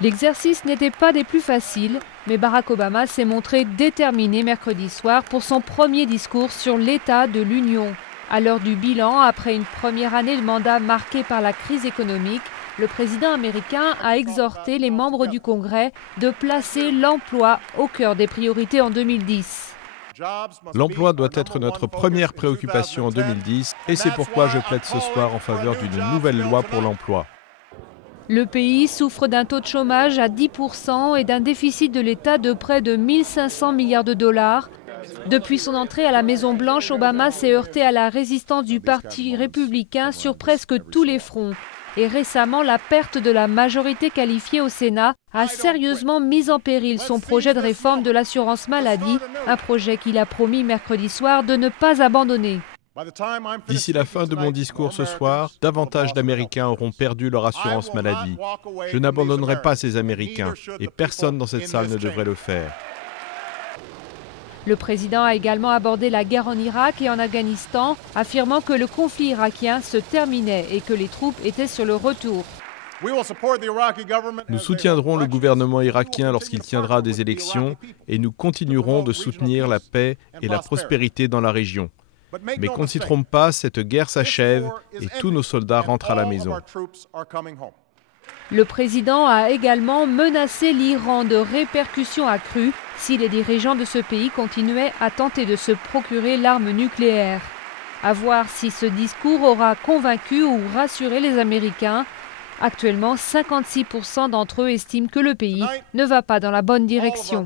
L'exercice n'était pas des plus faciles, mais Barack Obama s'est montré déterminé mercredi soir pour son premier discours sur l'état de l'Union. À l'heure du bilan, après une première année de mandat marquée par la crise économique, le président américain a exhorté les membres du Congrès de placer l'emploi au cœur des priorités en 2010. L'emploi doit être notre première préoccupation en 2010 et c'est pourquoi je plaide ce soir en faveur d'une nouvelle loi pour l'emploi. Le pays souffre d'un taux de chômage à 10% et d'un déficit de l'État de près de 1 500 milliards de dollars. Depuis son entrée à la Maison-Blanche, Obama s'est heurté à la résistance du Parti républicain sur presque tous les fronts. Et récemment, la perte de la majorité qualifiée au Sénat a sérieusement mis en péril son projet de réforme de l'assurance maladie, un projet qu'il a promis mercredi soir de ne pas abandonner. D'ici la fin de mon discours ce soir, davantage d'Américains auront perdu leur assurance maladie. Je n'abandonnerai pas ces Américains et personne dans cette salle ne devrait le faire. Le président a également abordé la guerre en Irak et en Afghanistan, affirmant que le conflit irakien se terminait et que les troupes étaient sur le retour. Nous soutiendrons le gouvernement irakien lorsqu'il tiendra des élections et nous continuerons de soutenir la paix et la prospérité dans la région. Mais qu'on ne s'y trompe pas, cette guerre s'achève et tous nos soldats rentrent à la maison. Le président a également menacé l'Iran de répercussions accrues si les dirigeants de ce pays continuaient à tenter de se procurer l'arme nucléaire. À voir si ce discours aura convaincu ou rassuré les Américains. Actuellement, 56% d'entre eux estiment que le pays ne va pas dans la bonne direction.